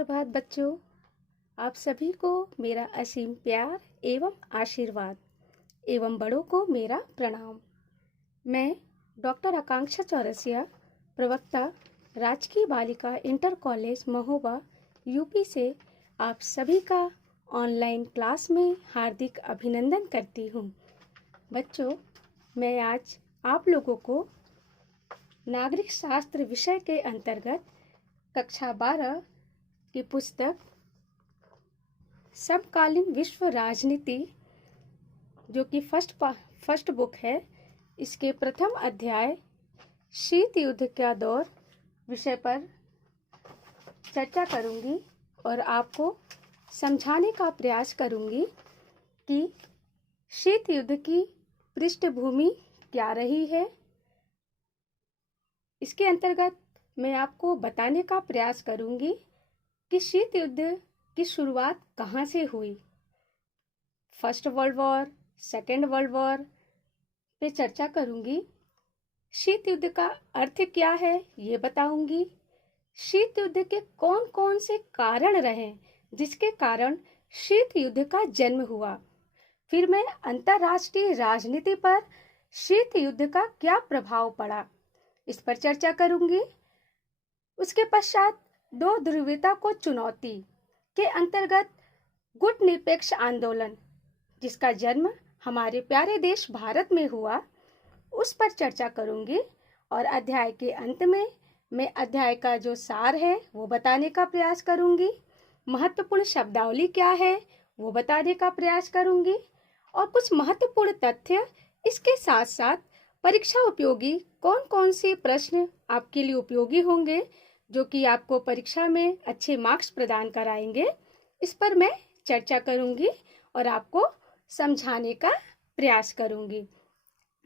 सुप्रभात बच्चों। आप सभी को मेरा असीम प्यार एवं आशीर्वाद एवं बड़ों को मेरा प्रणाम। मैं डॉक्टर आकांक्षा चौरसिया, प्रवक्ता राजकीय बालिका इंटर कॉलेज महोबा यूपी से आप सभी का ऑनलाइन क्लास में हार्दिक अभिनंदन करती हूँ। बच्चों, मैं आज आप लोगों को नागरिक शास्त्र विषय के अंतर्गत कक्षा 12 की पुस्तक समकालीन विश्व राजनीति, जो कि फर्स्ट बुक है, इसके प्रथम अध्याय शीत युद्ध का दौर विषय पर चर्चा करूंगी और आपको समझाने का प्रयास करूंगी कि शीत युद्ध की पृष्ठभूमि क्या रही है। इसके अंतर्गत मैं आपको बताने का प्रयास करूंगी कि शीत युद्ध की शुरुआत कहाँ से हुई। First world war, second world war पे चर्चा करूंगी। शीत युद्ध का अर्थ क्या है ये बताऊंगी। शीत युद्ध के कौन कौन से कारण रहे जिसके कारण शीत युद्ध का जन्म हुआ। फिर मैं अंतर्राष्ट्रीय राजनीति पर शीत युद्ध का क्या प्रभाव पड़ा, इस पर चर्चा करूंगी। उसके पश्चात दो ध्रुवीयता को चुनौती के अंतर्गत गुटनिरपेक्ष आंदोलन, जिसका जन्म हमारे प्यारे देश भारत में हुआ, उस पर चर्चा करूंगी। और अध्याय के अंत में मैं अध्याय का जो सार है वो बताने का प्रयास करूंगी। महत्वपूर्ण शब्दावली क्या है वो बताने का प्रयास करूंगी और कुछ महत्वपूर्ण तथ्य, इसके साथ साथ परीक्षा उपयोगी कौन कौन से प्रश्न आपके लिए उपयोगी होंगे, जो कि आपको परीक्षा में अच्छे मार्क्स प्रदान कराएंगे, इस पर मैं चर्चा करूंगी और आपको समझाने का प्रयास करूंगी।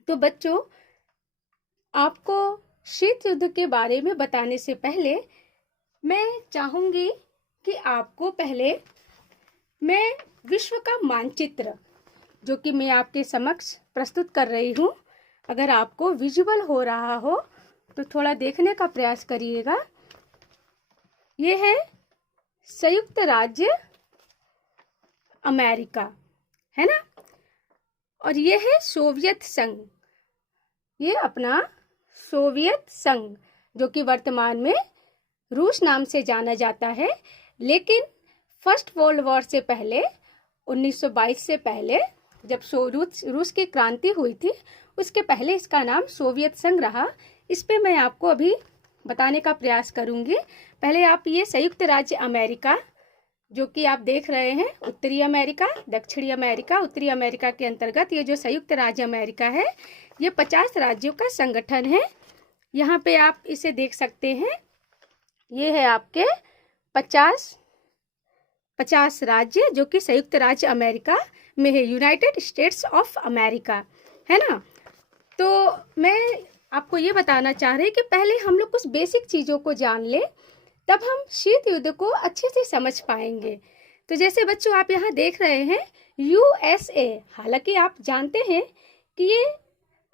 तो बच्चों, आपको शीत युद्ध के बारे में बताने से पहले मैं चाहूंगी कि आपको पहले मैं विश्व का मानचित्र, जो कि मैं आपके समक्ष प्रस्तुत कर रही हूँ, अगर आपको विजुअल हो रहा हो तो थोड़ा देखने का प्रयास करिएगा। ये है संयुक्त राज्य अमेरिका, है ना, और ये है सोवियत संघ। ये अपना सोवियत संघ, जो कि वर्तमान में रूस नाम से जाना जाता है, लेकिन फर्स्ट वर्ल्ड वॉर से पहले 1922 से पहले, जब रूस की क्रांति हुई थी, उसके पहले इसका नाम सोवियत संघ रहा। इस पे मैं आपको अभी बताने का प्रयास करूंगी। पहले आप ये संयुक्त राज्य अमेरिका, जो कि आप देख रहे हैं, उत्तरी अमेरिका, दक्षिणी अमेरिका, उत्तरी अमेरिका के अंतर्गत ये जो संयुक्त राज्य अमेरिका है, ये 50 राज्यों का संगठन है। यहाँ पे आप इसे देख सकते हैं। ये है आपके 50 राज्य, जो कि संयुक्त राज्य अमेरिका में है, यूनाइटेड स्टेट्स ऑफ अमेरिका, है ना। तो मैं आपको ये बताना चाह रही कि पहले हम लोग कुछ बेसिक चीज़ों को जान ले, तब हम शीत युद्ध को अच्छे से समझ पाएंगे। तो जैसे बच्चों आप यहाँ देख रहे हैं USA, हालांकि आप जानते हैं कि ये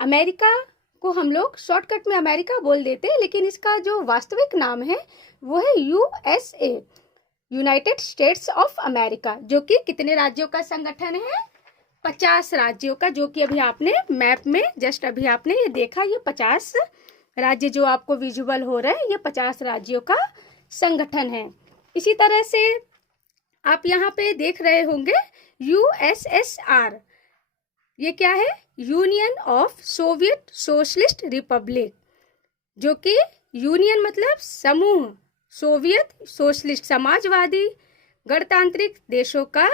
अमेरिका को हम लोग शॉर्टकट में अमेरिका बोल देते हैं, लेकिन इसका जो वास्तविक नाम है वो है USA, United states of America, जो कि कितने राज्यों का संगठन है? 50 राज्यों का, जो कि अभी आपने मैप में जस्ट अभी आपने ये देखा, ये 50 राज्य जो आपको विजुअल हो रहे हैं, ये 50 राज्यों का संगठन है। इसी तरह से आप यहाँ पे देख रहे होंगे USSR, ये क्या है? Union of Soviet socialist Republic, जो कि यूनियन मतलब समूह, सोवियत सोशलिस्ट समाजवादी गणतांत्रिक देशों का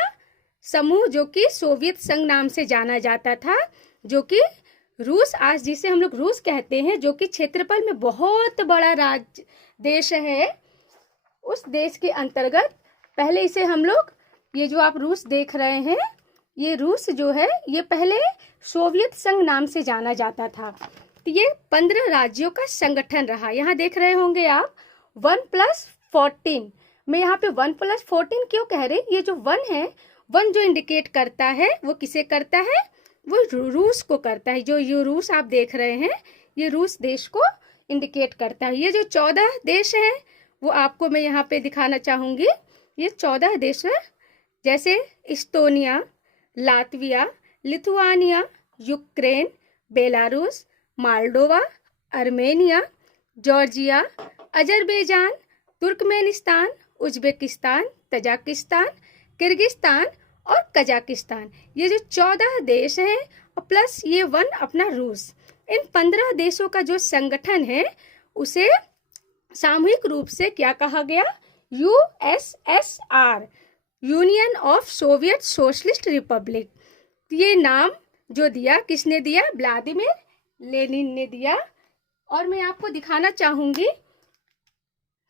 समूह, जो कि सोवियत संघ नाम से जाना जाता था, जो कि रूस, आज जिसे हम लोग रूस कहते हैं, जो कि क्षेत्रफल में बहुत बड़ा राज्य देश है, उस देश के अंतर्गत पहले इसे हम लोग, ये जो आप रूस देख रहे हैं, ये रूस जो है ये पहले सोवियत संघ नाम से जाना जाता था। तो ये 15 राज्यों का संगठन रहा। यहाँ देख रहे होंगे आप 1+14, मैं यहाँ पे 1+14 क्यों कह रही? ये जो 1 है, 1 जो इंडिकेट करता है वो किसे करता है? वो रूस को करता है। जो रूस आप देख रहे हैं, ये रूस देश को इंडिकेट करता है। ये जो 14 देश हैं वो आपको मैं यहाँ पे दिखाना चाहूँगी। ये 14 देश है, जैसे Estonia, Latvia, Lithuania, Ukraine, Belarus, Moldova, Armenia, Georgia, Azerbaijan, Turkmenistan, Uzbekistan, Tajikistan, Kyrgyzstan और कजाकिस्तान। ये जो 14 देश हैं और प्लस ये 1 अपना रूस, इन 15 देशों का जो संगठन है उसे सामूहिक रूप से क्या कहा गया? USSR, union of Soviet socialist Republic. ये नाम जो दिया, किसने दिया? व्लादिमीर लेनिन ने दिया। और मैं आपको दिखाना चाहूंगी,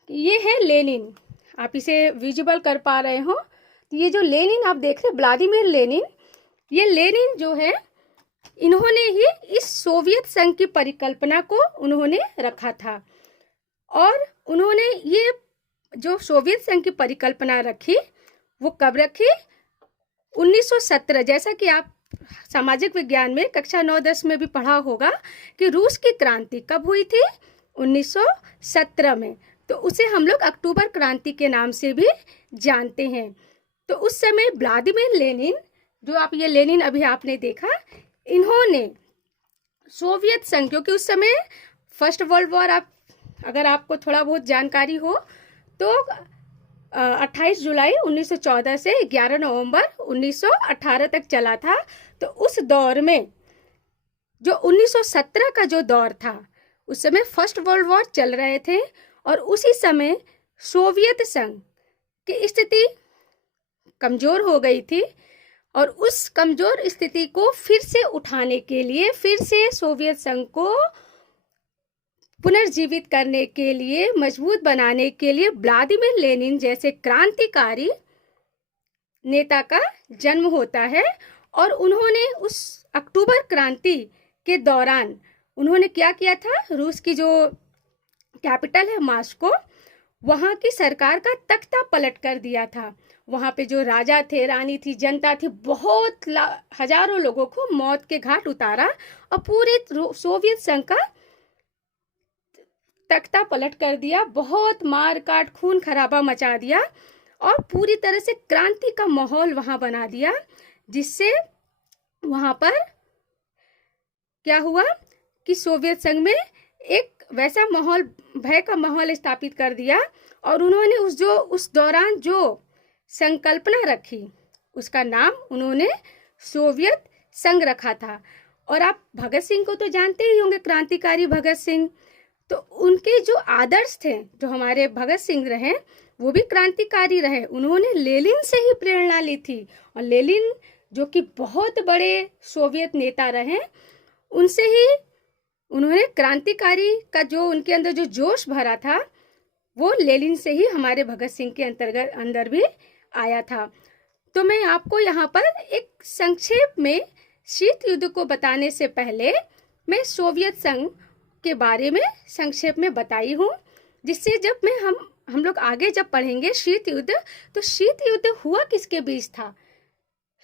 ये है लेनिन, आप इसे विजिबल कर पा रहे हो। तो ये जो लेनिन आप देख रहे हैं, व्लादिमीर लेनिन, ये लेनिन जो है इन्होंने ही इस सोवियत संघ की परिकल्पना को उन्होंने रखा था। और उन्होंने ये जो सोवियत संघ की परिकल्पना रखी वो कब रखी? 1917। जैसा कि आप सामाजिक विज्ञान में कक्षा 9-10 में भी पढ़ा होगा कि रूस की क्रांति कब हुई थी? 1917 में। तो उसे हम लोग अक्टूबर क्रांति के नाम से भी जानते हैं। तो उस समय व्लादिमीर लेनिन, जो आप ये लेनिन अभी आपने देखा, इन्होंने सोवियत संघ, क्योंकि उस समय फर्स्ट वर्ल्ड वॉर, आप अगर आपको थोड़ा बहुत जानकारी हो तो 28 जुलाई 1914 से 11 नवंबर 1918 तक चला था। तो उस दौर में जो 1917 का जो दौर था, उस समय फर्स्ट वर्ल्ड वॉर चल रहे थे और उसी समय सोवियत संघ की स्थिति कमजोर हो गई थी। और उस कमजोर स्थिति को फिर से उठाने के लिए, फिर से सोवियत संघ को पुनर्जीवित करने के लिए, मजबूत बनाने के लिए व्लादिमीर लेनिन जैसे क्रांतिकारी नेता का जन्म होता है। और उन्होंने उस अक्टूबर क्रांति के दौरान उन्होंने क्या किया था? रूस की जो कैपिटल है मॉस्को, वहाँ की सरकार का तख्ता पलट कर दिया था। वहाँ पे जो राजा थे, रानी थी, जनता थी, बहुत हजारों लोगों को मौत के घाट उतारा और पूरे सोवियत संघ का तख्ता पलट कर दिया। बहुत मार काट, खून खराबा मचा दिया और पूरी तरह से क्रांति का माहौल वहां बना दिया, जिससे वहां पर क्या हुआ कि सोवियत संघ में एक वैसा माहौल, भय का माहौल स्थापित कर दिया। और उन्होंने उस दौरान जो संकल्पना रखी उसका नाम उन्होंने सोवियत संघ रखा था। और आप भगत सिंह को तो जानते ही होंगे, क्रांतिकारी भगत सिंह। तो उनके जो आदर्श थे, जो हमारे भगत सिंह रहे, वो भी क्रांतिकारी रहे। उन्होंने लेनिन से ही प्रेरणा ली थी। और लेनिन जो कि बहुत बड़े सोवियत नेता रहे, उनसे ही उन्होंने क्रांतिकारी का जो उनके अंदर जो जोश भरा था, वो लेनिन से ही हमारे भगत सिंह के अंदर भी आया था। तो मैं आपको यहाँ पर एक संक्षेप में शीत युद्ध को बताने से पहले मैं सोवियत संघ के बारे में संक्षेप में बताई हूँ, जिससे जब मैं हम लोग आगे जब पढ़ेंगे शीत युद्ध, तो शीत युद्ध हुआ किसके बीच था?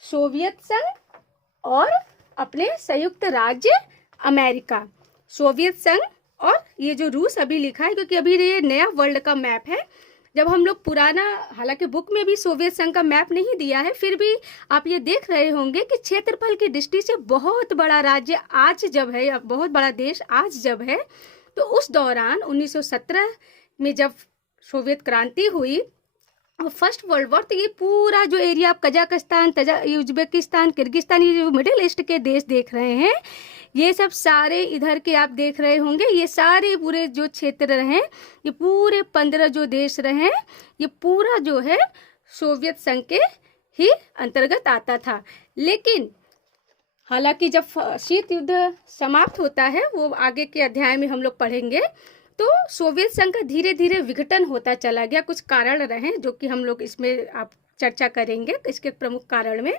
सोवियत संघ और अपने संयुक्त राज्य अमेरिका। सोवियत संघ और ये जो रूस अभी लिखा है, क्योंकि अभी ये नया वर्ल्ड का मैप है। जब हम लोग पुराना, हालांकि बुक में भी सोवियत संघ का मैप नहीं दिया है, फिर भी आप ये देख रहे होंगे कि क्षेत्रफल की दृष्टि से बहुत बड़ा राज्य आज जब है, बहुत बड़ा देश आज जब है, तो उस दौरान 1917 में जब सोवियत क्रांति हुई और फर्स्ट वर्ल्ड वॉर, तो ये पूरा जो एरिया आप कजाकिस्तान, उज्बेकिस्तान, किर्गिस्तान, ये जो मिडिल ईस्ट के देश देख रहे हैं, ये सब सारे इधर के आप देख रहे होंगे, ये सारे पूरे जो क्षेत्र रहे, ये पूरे 15 जो देश रहे, ये पूरा जो है सोवियत संघ के ही अंतर्गत आता था। लेकिन हालांकि जब शीत युद्ध समाप्त होता है, वो आगे के अध्याय में हम लोग पढ़ेंगे, तो सोवियत संघ का धीरे धीरे विघटन होता चला गया। कुछ कारण रहे जो कि हम लोग इसमें आप चर्चा करेंगे, इसके प्रमुख कारण में।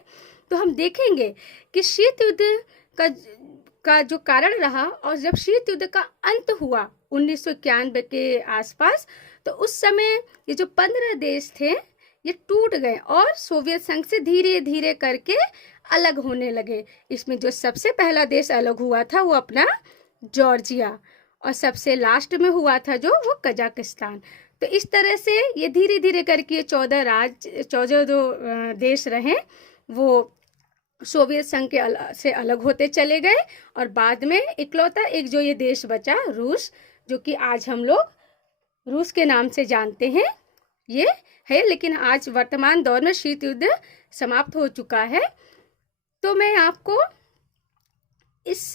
तो हम देखेंगे कि शीत युद्ध का जो कारण रहा, और जब शीत युद्ध का अंत हुआ 1991 के आसपास, तो उस समय ये जो 15 देश थे ये टूट गए और सोवियत संघ से धीरे धीरे करके अलग होने लगे। इसमें जो सबसे पहला देश अलग हुआ था वो अपना जॉर्जिया, और सबसे लास्ट में हुआ था जो वो कजाकिस्तान। तो इस तरह से ये धीरे धीरे करके 14 जो देश रहे वो सोवियत संघ के से अलग होते चले गए, और बाद में इकलौता एक जो ये देश बचा रूस, जो कि आज हम लोग रूस के नाम से जानते हैं, ये है। लेकिन आज वर्तमान दौर में शीत युद्ध समाप्त हो चुका है। तो मैं आपको इस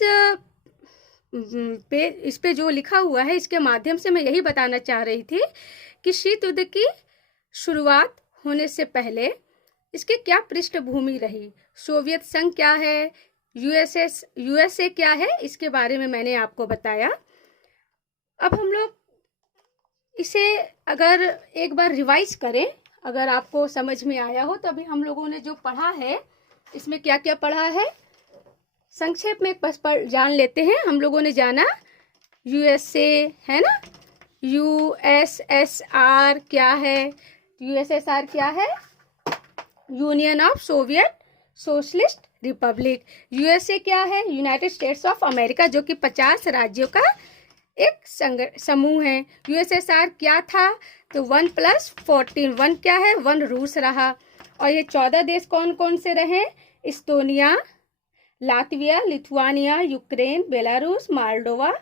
पे जो लिखा हुआ है इसके माध्यम से मैं यही बताना चाह रही थी कि शीत युद्ध की शुरुआत होने से पहले इसकी क्या पृष्ठभूमि रही, सोवियत संघ क्या है, यूएसए क्या है, इसके बारे में मैंने आपको बताया। अब हम लोग इसे अगर एक बार रिवाइज करें, अगर आपको समझ में आया हो, तो अभी हम लोगों ने जो पढ़ा है इसमें क्या क्या पढ़ा है संक्षेप में बस जान लेते हैं। हम लोगों ने जाना यूएसए है ना, यूएसएसआर क्या है, यूएसएसआर क्या है, union of Soviet socialist Republic. USA क्या है, यूनाइटेड स्टेट्स ऑफ अमेरिका, जो कि 50 राज्यों का एक समूह है। यूएसएसआर क्या था, तो 1 + 14, 1 क्या है, 1 रूस रहा। और ये 14 देश कौन कौन से रहे, इस्तोनिया, Latvia, Lithuania, Ukraine, Belarus, Moldova,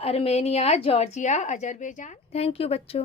Armenia, Georgia, Azerbaijan. Thank you बच्चों।